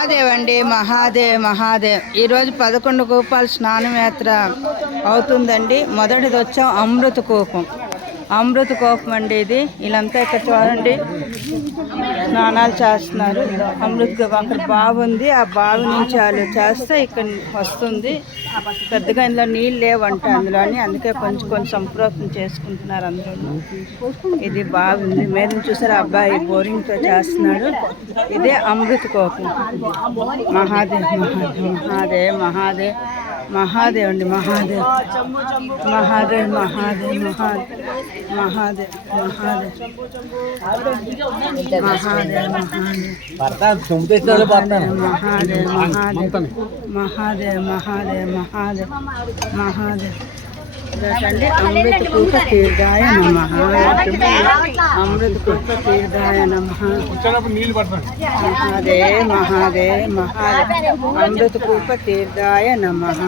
మహాదేవ్ అండి, మహాదేవ్. ఈరోజు 11 కూపాల స్నానం యాత్ర అవుతుందండి. మొదటిది వచ్చాం అమృత కూపం అండి. ఇది వీళ్ళంతా ఇక్కడ చూడండి స్నానాలు చేస్తున్నారు. అమృత కూపం అక్కడ బావి ఉంది, ఆ బావి నుంచి వాళ్ళు చేస్తే ఇక్కడ వస్తుంది. పెద్దగా ఇందులో నీళ్ళు లేవంట అందులోని, అందుకే కొంచెం సంప్రోక్షణ చేసుకుంటున్నారు అందరూ. ఇది బావి ఉంది, మీద చూసారు అబ్బాయి బోరింగ్తో చేస్తున్నాడు. ఇదే అమృత కూపం. మహాదేవ్ అండి. మహాదేవ్. అమృత కూప తీర్థాయ నమః. అమృత కూప తీర్థాయ నమః. మహాదేవ్. అమృత కూప తీర్థాయ నమః.